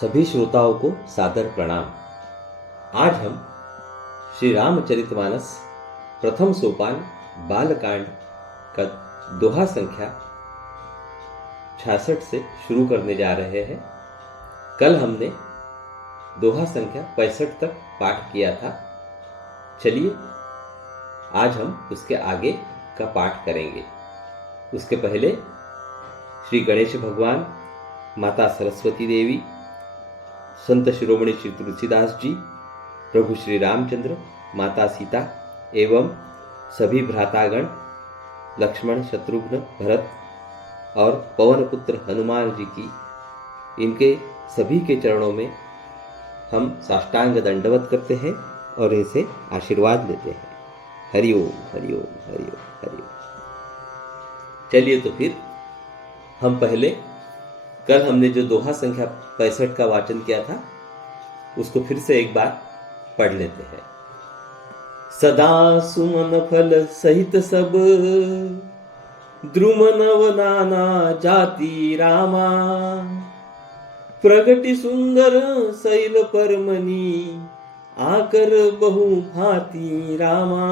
सभी श्रोताओं को सादर प्रणाम। आज हम श्री रामचरितमानस प्रथम सोपान बालकांड का दोहा संख्या 66 से शुरू करने जा रहे हैं। कल हमने दोहा संख्या 65 तक पाठ किया था। चलिए आज हम उसके आगे का पाठ करेंगे। उसके पहले श्री गणेश भगवान, माता सरस्वती देवी, संत शिरोमणि श्री तुलसीदास जी, प्रभु श्री रामचंद्र, माता सीता एवं सभी भ्रातागण लक्ष्मण, शत्रुघ्न, भरत और पवन पुत्र हनुमान जी की, इनके सभी के चरणों में हम साष्टांग दंडवत करते हैं और इनसे आशीर्वाद लेते हैं। हरि ओम हरि ओम हरि ओम हरि ओम। चलिए तो फिर हम पहले कल हमने जो दोहा संख्या 65 का वाचन किया था उसको फिर से एक बार पढ़ लेते हैं। सदा सुमन फल सहित सब द्रुम नव नाना जाति रामा, प्रगति सुंदर शैल परमनी आकर बहु भांति रामा।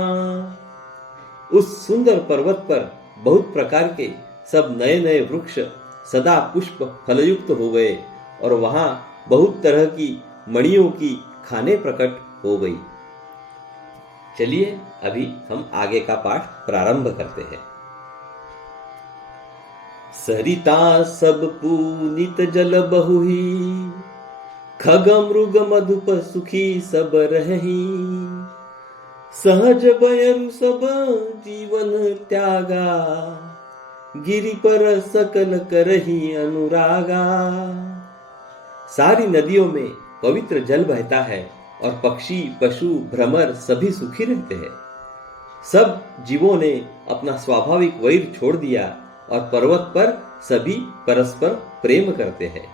उस सुंदर पर्वत पर बहुत प्रकार के सब नए नए वृक्ष सदा पुष्प फलयुक्त हो गए और वहां बहुत तरह की मणियों की खाने प्रकट हो गई। चलिए अभी हम आगे का पाठ प्रारंभ करते हैं। सरिता सब पूनित जल बहुही, खग मृग मधुप सुखी सब रही, सहज बयरु सब जीवन त्यागा, गिरि पर सकल करही अनुरागा। सारी नदियों में पवित्र जल बहता है और पक्षी, पशु, भ्रमर सभी सुखी रहते हैं। सब जीवों ने अपना स्वाभाविक वैर छोड़ दिया और पर्वत पर सभी परस्पर प्रेम करते हैं।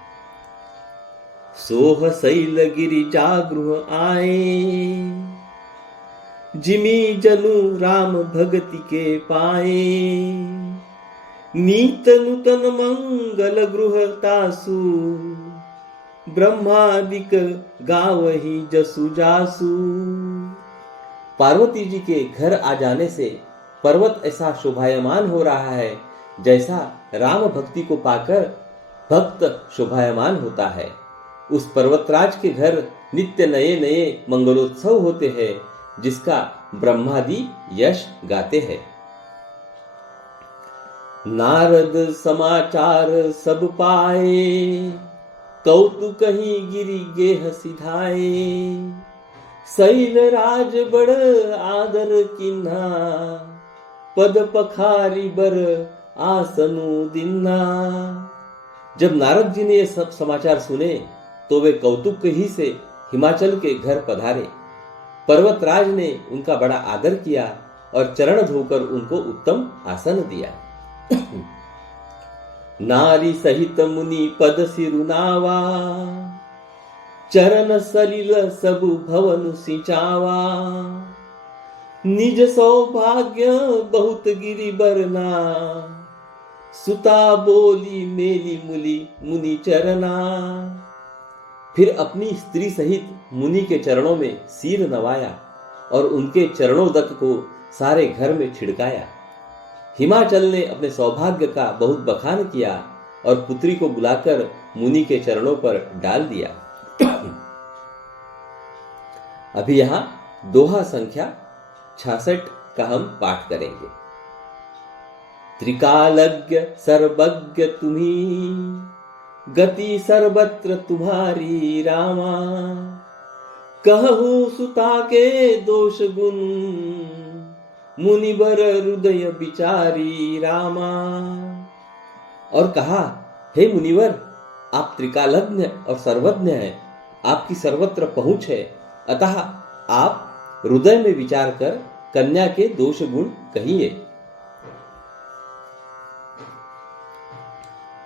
सोह शैल गिरि जागृह आए, जिमी जनु राम भगति के पाए, नीत नूतन मंगल गृह तासु, ब्रह्मादिक गावहि जसु जासु। पार्वती जी के घर आ जाने से पर्वत ऐसा शोभायमान हो रहा है जैसा राम भक्ति को पाकर भक्त शोभायमान होता है। उस पर्वतराज के घर नित्य नए नए मंगलोत्सव होते हैं जिसका ब्रह्मादि यश गाते हैं। नारद समाचार सब पाए, कौतुक ही गिरि गेह सिधाए, शैल राज बड़ आदर किन्हा, पद पखारी बर आसनु दिन्हा। जब नारद जी ने ये सब समाचार सुने तो वे कौतुक ही से हिमाचल के घर पधारे। पर्वतराज ने उनका बड़ा आदर किया और चरण धोकर उनको उत्तम आसन दिया। नारी सहित मुनि पद सिरुनावा, चरण सलिल सबु भवन सिंचावा, निज सौभाग्य बहुत गिरि बरना, सुता बोली मेली मुली मुनि चरना। फिर अपनी स्त्री सहित मुनि के चरणों में सिर नवाया और उनके चरणोदक को सारे घर में छिड़काया। हिमाचल ने अपने सौभाग्य का बहुत बखान किया और पुत्री को बुलाकर मुनि के चरणों पर डाल दिया। अभी यहां दोहा संख्या 66 का हम पाठ करेंगे। त्रिकालज्ञ सर्वज्ञ तुम्ही, गति सर्वत्र तुम्हारी रामा, कहूं सुता के दोष गुण, मुनिवर हृदय विचारी रामा। और कहा, हे मुनिवर, आप त्रिकालज्ञ और सर्वज्ञ हैं, आपकी सर्वत्र पहुंच है, अतः आप हृदय में विचार कर कन्या के दोष गुण कहिए।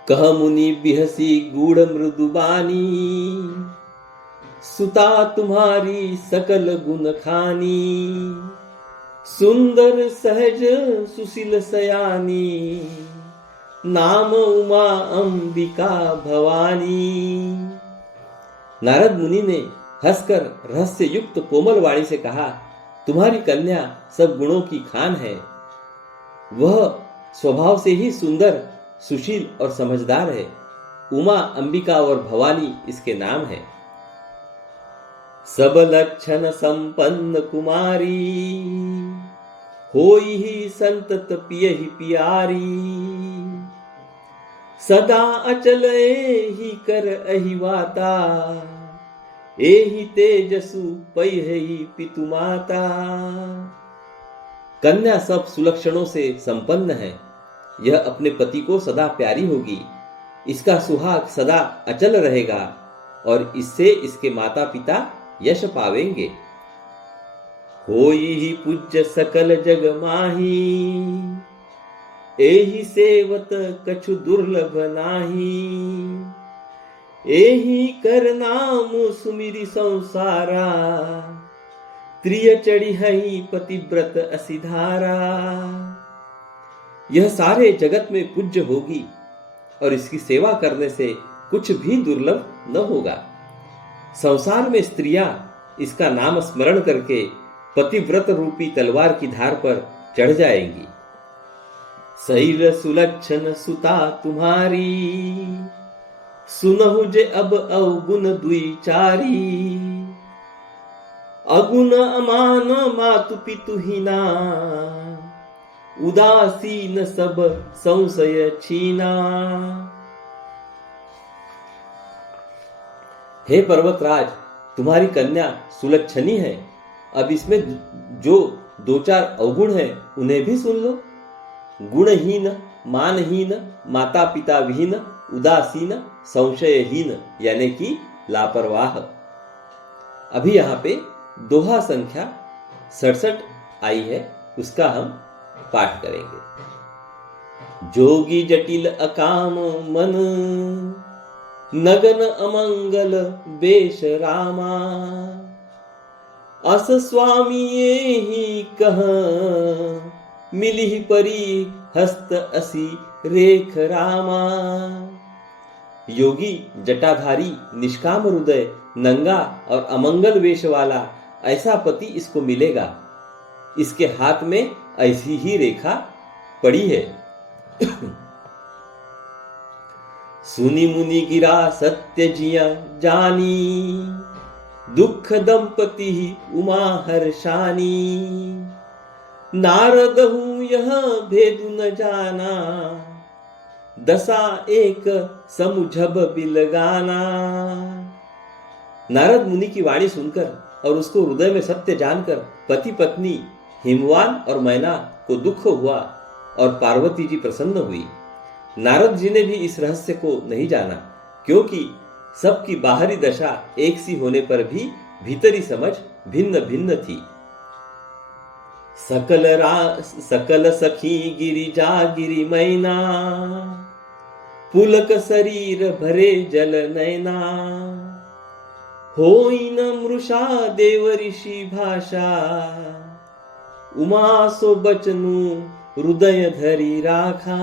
कह मुनि बिहसी गूढ़ मृदुबानी, सुता तुम्हारी सकल गुण खानी, सुंदर सहज सुशील सयानी, नाम उमा अंबिका भवानी। नारद मुनि ने हंसकर रहस्य युक्त कोमल वाणी से कहा, तुम्हारी कन्या सब गुणों की खान है। वह स्वभाव से ही सुंदर, सुशील और समझदार है। उमा, अंबिका और भवानी इसके नाम है। सब लक्षण संपन्न कुमारी, होई ही संतत पियहि पियारी। सदा अचल एहि कर अहिवाता, एहि तेजसु पयहि पितु माता। कन्या सब सुलक्षणों से संपन्न है। यह अपने पति को सदा प्यारी होगी। इसका सुहाग सदा अचल रहेगा और इससे इसके माता पिता यश पावेंगे। होई ही पूज्य सकल जग माही, एहि सेवत कछु दुर्लभ नाही। एहि कर नाम सुमिरि संसारा, त्रिय चढ़ी हई पतिव्रत असिधारा। यह सारे जगत में पूज्य होगी और इसकी सेवा करने से कुछ भी दुर्लभ न होगा। संसार में स्त्रियां इसका नाम स्मरण करके पतिव्रत रूपी तलवार की धार पर चढ़ जाएंगी। शैल सुलक्षण सुता तुम्हारी, सुनहु जे अब अवगुण दुईचारी। अगुण अमान मातु पितु हीना, उदासीन सब संशय छीना। हे पर्वतराज, तुम्हारी कन्या सुलक्षणी है। अब इसमें जो दो चार अवगुण है उन्हें भी सुन लो। गुणहीन, मानहीन, माता पिता विहीन, उदासीन, संशयहीन यानी कि लापरवाह। अभी यहाँ पे दोहा संख्या 67 आई है, उसका हम पाठ करेंगे। जोगी जटिल अकाम मन, नगन अमंगल बेश रामा। अस स्वामी ही कह, मिलिहि परी हस्त असी रेख रामा। योगी जटाधारी, निष्काम हृदय, नंगा और अमंगल वेश वाला ऐसा पति इसको मिलेगा। इसके हाथ में ऐसी ही रेखा पड़ी है। सुनी मुनि गिरा सत्य जिया जानी, दुख दंपति उमा हर्षानी। नारदहु यह भेद न जाना, दशा एक समुझब बिलगाना। नारद मुनि की वाणी सुनकर और उसको हृदय में सत्य जानकर पति पत्नी हिमवान और मैना को दुख हुआ और पार्वती जी प्रसन्न हुई। नारद जी ने भी इस रहस्य को नहीं जाना, क्योंकि सबकी बाहरी दशा एक सी होने पर भी भीतरी समझ भिन्न भिन्न थी। सकल सखी गिरिजा गिरि मैना, पुलक शरीर भरे जल नैना। होई न मृषा देव ऋषि भाषा, उमा सो बचनु हृदय धरी राखा।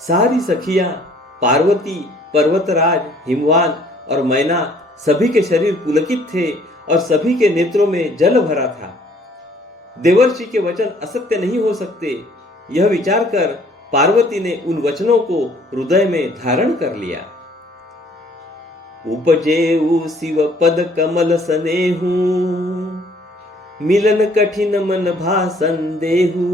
सारी सखियां पार्वती, पर्वतराज, हिमवान और मैना सभी के शरीर पुलकित थे और सभी के नेत्रों में जल भरा था। देवर्षि के वचन असत्य नहीं हो सकते, यह विचार कर पार्वती ने उन वचनों को हृदय में धारण कर लिया। उपजेऊ शिव पद कमल सनेहू, मिलन कठिन मन भासन देहू।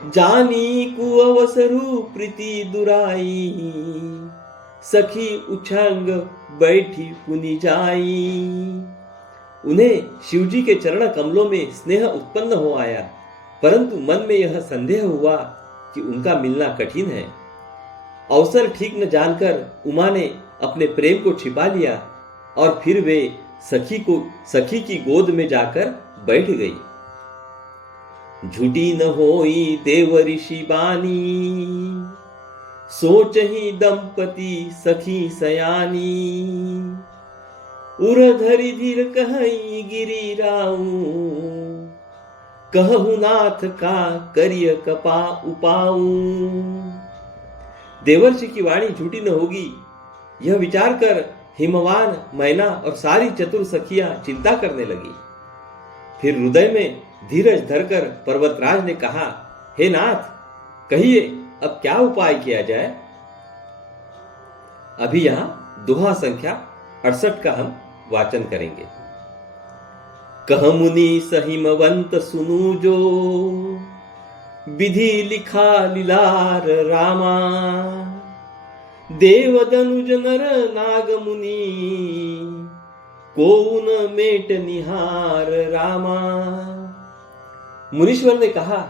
जानी कुअवसरु प्रीति दुराई, सखी उछंग बैठी पुनि जाई। उन्हें शिवजी के चरण कमलों में स्नेह उत्पन्न हो आया, परंतु मन में यह संदेह हुआ कि उनका मिलना कठिन है। अवसर ठीक न जानकर उमा ने अपने प्रेम को छिपा लिया और फिर वे सखी की गोद में जाकर बैठ गई। झूठी न होई देव ऋषि बानी, सोच ही दंपति सखी सयानी। उर धरि धीर कहई गिरी राऊ, कहु नाथ का करिय कपा उपाऊ। देवर्षि की वाणी झूठी न होगी, यह विचार कर हिमवान, मैना और सारी चतुर सखियां चिंता करने लगी। फिर हृदय में धीरज धरकर पर्वतराज ने कहा, हे नाथ, कहिए अब क्या उपाय किया जाए। अभी यहां दोहा संख्या 68 का हम वाचन करेंगे। कह मुनि सहिमवंत सुनु जो, विधि लिखा लीलार रामा। देव दनुज नर नाग मुनि, को न मेट निहार रामा। मुनीश्वर ने कहा,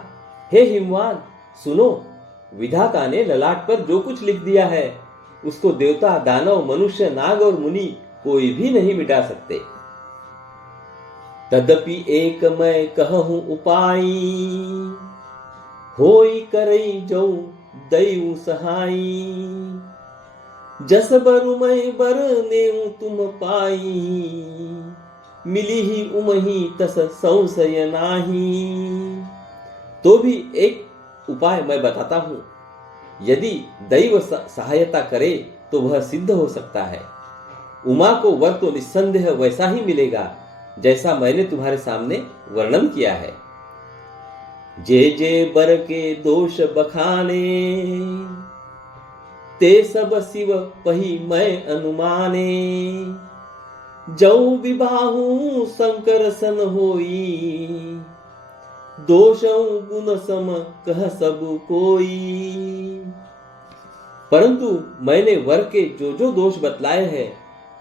हे हिमवान, सुनो, विधाता ने ललाट पर जो कुछ लिख दिया है उसको देवता, दानव, मनुष्य, नाग और मुनि कोई भी नहीं मिटा सकते। तदपि एक मैं कहूं उपाय, होई करई जो दैव सहाई। जस बरु मैं बर नेऊ तुम पाई, मिली ही उमही तस संशय नाही। तो भी एक उपाय मैं बताता हूं, यदि दैव सहायता करे तो वह सिद्ध हो सकता है। उमा को वर तो निस्संदेह वैसा ही मिलेगा जैसा मैंने तुम्हारे सामने वर्णन किया है। जे जे बर के दोष बखाने, ते सब शिव पही मैं अनुमाने। जऊ विबाहु शंकर सन होई, दोषों गुण सम कह सब कोई। परंतु मैंने वर के जो जो दोष बतलाए हैं,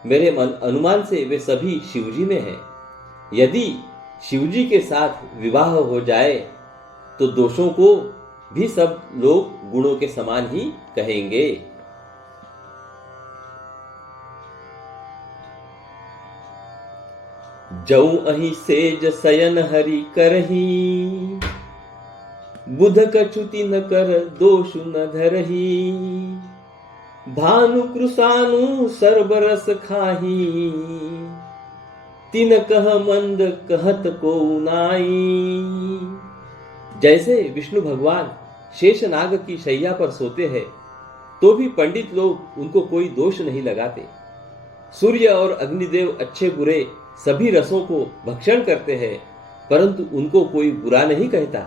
मेरे अनुमान से वे सभी शिवजी में हैं। यदि शिवजी के साथ विवाह हो जाए तो दोषों को भी सब लोग गुणों के समान ही कहेंगे। जऊ अहि सेज सयन हरि करही, बुध कछुति न कर दोष न धरही। भानु कृसानु सर्वरस खाही, तिन कह मंद कहत को नाई। जैसे विष्णु भगवान शेषनाग की शैया पर सोते हैं तो भी पंडित लोग उनको कोई दोष नहीं लगाते। सूर्य और अग्निदेव अच्छे बुरे सभी रसों को भक्षण करते हैं, परंतु उनको कोई बुरा नहीं कहता।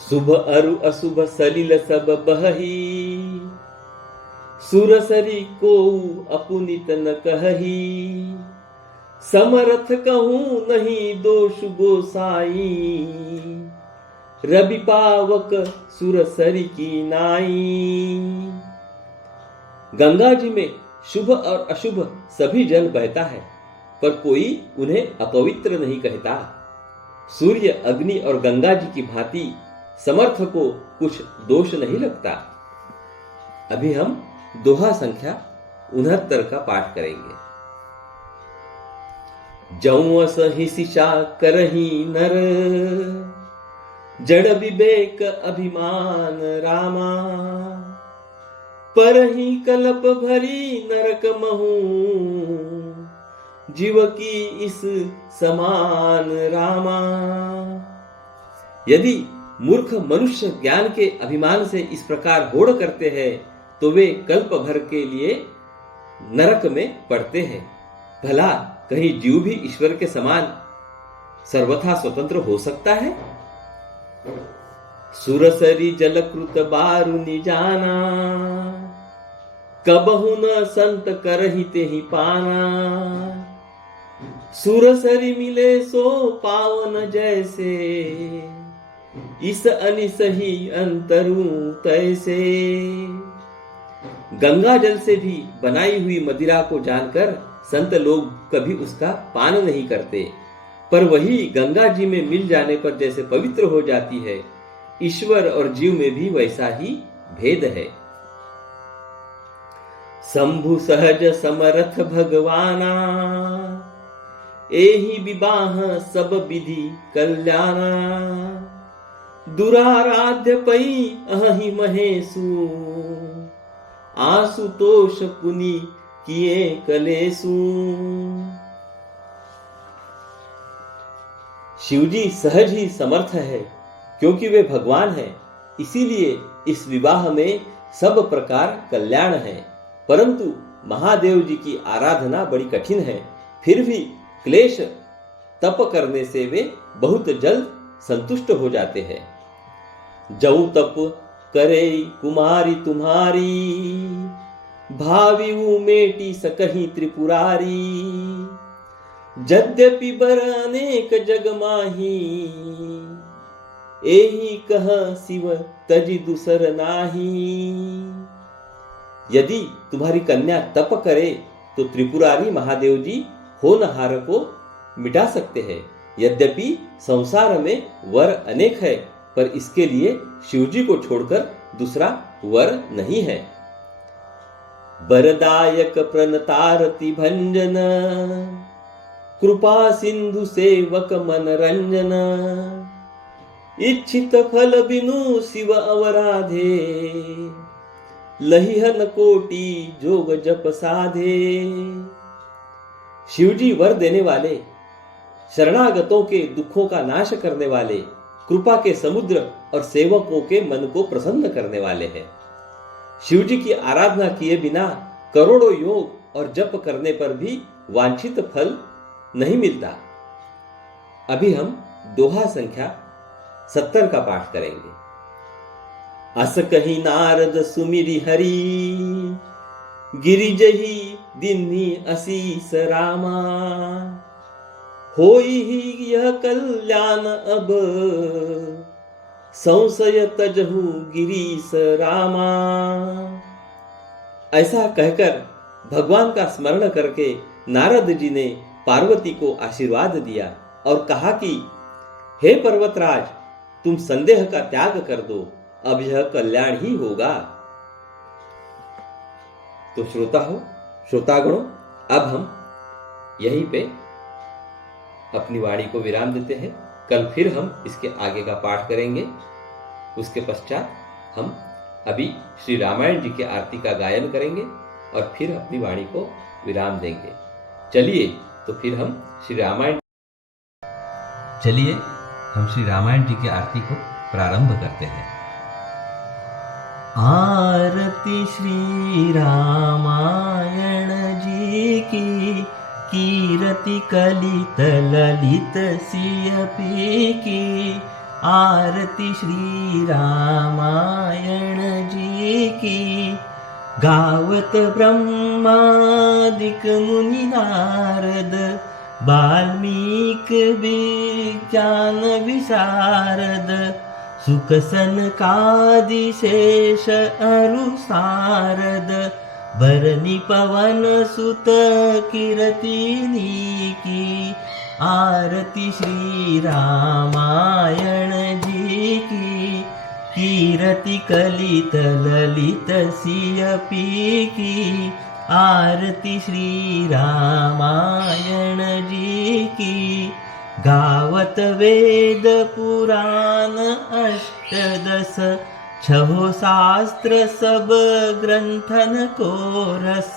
शुभ अरु अशुभ सलिल सब बहही, सुरसरी को अपुनित न कहही। समरथ कहूं नहीं दोष गोसाई, रवि पावक सुरसरी की नाई। गंगा जी में शुभ और अशुभ सभी जल बहता है, पर कोई उन्हें अपवित्र नहीं कहता। सूर्य, अग्नि और गंगा जी की भांति समर्थ को कुछ दोष नहीं लगता। अभी हम दोहा संख्या 69 का पाठ करेंगे। जौ सहिषा करही नर, जड़ विवेक अभिमान रामा। परही कलप भरी नरक महू, जीव की इस समान रामा। यदि मूर्ख मनुष्य ज्ञान के अभिमान से इस प्रकार होड़ करते हैं तो वे कल्प भर के लिए नरक में पड़ते हैं। भला कहीं जीव भी ईश्वर के समान सर्वथा स्वतंत्र हो सकता है? सुरसरी जलकृत बारु निजाना, कबहु न संत करहि तेहि पाना। सुरसरी मिले सो पावन जैसे, इस अनिस ही अंतरू तैसे। गंगा जल से भी बनाई हुई मदिरा को जानकर संत लोग कभी उसका पान नहीं करते, पर वही गंगा जी में मिल जाने पर जैसे पवित्र हो जाती है, ईश्वर और जीव में भी वैसा ही भेद है। शंभु सहज समरथ भगवाना, एहि विवाह सब विधि कल्याणा। दुराराध्य पई अहि महेशु, आशुतोष पुनि किए कलेसु। शिवजी सहज ही समर्थ है, क्योंकि वे भगवान हैं। इसीलिए इस विवाह में सब प्रकार कल्याण है। परंतु महादेव जी की आराधना बड़ी कठिन है। फिर भी क्लेश तप करने से वे बहुत जल्द संतुष्ट हो जाते हैं। जऊ तप करे कुमारी तुम्हारी, भाविऊ मेटी सकही त्रिपुरारी। यद्यपि बर अनेक जग माही, एही कह शिव तजी दूसर नाही। यदि तुम्हारी कन्या तप करे तो त्रिपुरारी महादेव जी होनहार को मिटा सकते हैं। यद्यपि संसार में वर अनेक है, पर इसके लिए शिवजी को छोड़कर दूसरा वर नहीं है। बरदायक प्रणतारति भंजन, कृपा सिंधु सेवक मनरंजन। इच्छित फल बिनु शिव अवराधे, लहिहन कोटि जोग जप साधे। शिवजी वर देने वाले, शरणागतों के दुखों का नाश करने वाले, कृपा के समुद्र और सेवकों के मन को प्रसन्न करने वाले हैं। शिवजी की आराधना किए बिना करोड़ों योग और जप करने पर भी वांछित फल नहीं मिलता। अभी हम दोहा संख्या 70 का पाठ करेंगे। अस कही नारद सुमिरि हरि, गिरिजहि दिन्हि असीस रामा। होई ही यह कल्याण अब, संशय तजहु गिरीश रामा। ऐसा कहकर भगवान का स्मरण करके नारद जी ने पार्वती को आशीर्वाद दिया और कहा कि हे पर्वतराज, तुम संदेह का त्याग कर दो, अब यह कल्याण ही होगा। तो श्रोतागणों, अब हम यहीं पे अपनी वाणी को विराम देते हैं। कल फिर हम इसके आगे का पाठ करेंगे। उसके पश्चात हम अभी श्री रामायण जी की आरती का गायन करेंगे और फिर अपनी वाणी को विराम देंगे। चलिए हम श्री रामायण जी की आरती को प्रारंभ करते हैं। आरती श्री रामायण जी की, कीरति कलित ललित सियपी की। आरती श्री रामायण जी की, गावत ब्रह्मादिक मुनि नारद, वाल्मीक विज्ञान विशारद। सुख सनकादि शेष अरु सारद, बरनी पवन सुत कीरतिनी की। आरती श्री रामायण जी की, कीरति कलित ललित सियपी की। आरती श्री रामायण जी की, गावत वेद पुराण अष्टदश, छहो शास्त्र सब ग्रंथन को रस।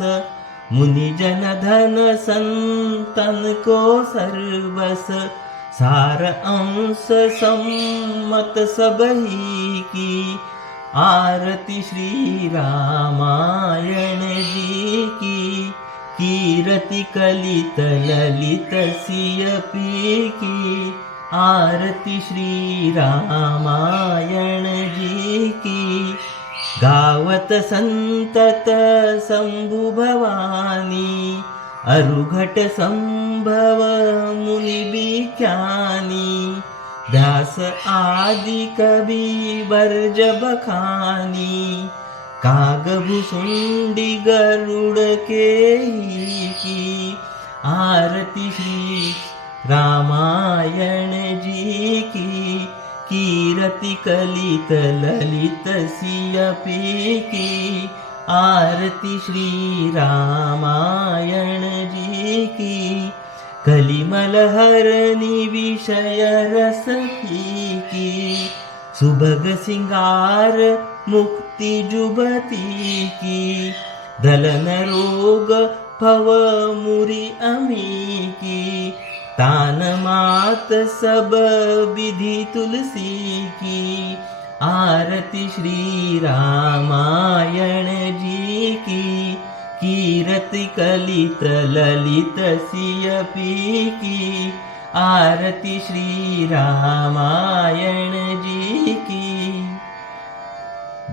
मुनि जन धन संतन को सर्वस, सार अंश सम्मत सबही की। आरती श्री रामायण जी की, कीरति कलित ललित सियपी की। आरती श्री रामायण जी की, गावत संतत शंभु भवानी। अरुघट संभव मुनि विख्यानी, व्यास आदि कवि बरज बखानी। काग भुसुंडी गरुड़ के ही की। आरती श्री रामायण जी की, कीरति कलित ललित सियपी की। आरती श्री रामायण जी की, कलिमल हरनि विषय रस की। सुभग सिंगार मुक्ति जुबती की। दलन रोग भव मुरि अमी की। तान मात सब विधि तुलसी की। आरती श्री रामायण जी की, कीरति कलित ललित सियपी की। आरती श्री रामायण जी की।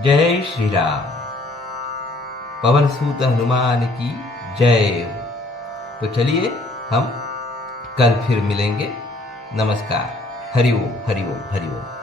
जय श्री राम। पवन सूत हनुमान की जय हो। तो चलिए हम कल फिर मिलेंगे। नमस्कार। हरि ओम हरि ओम हरि ओम।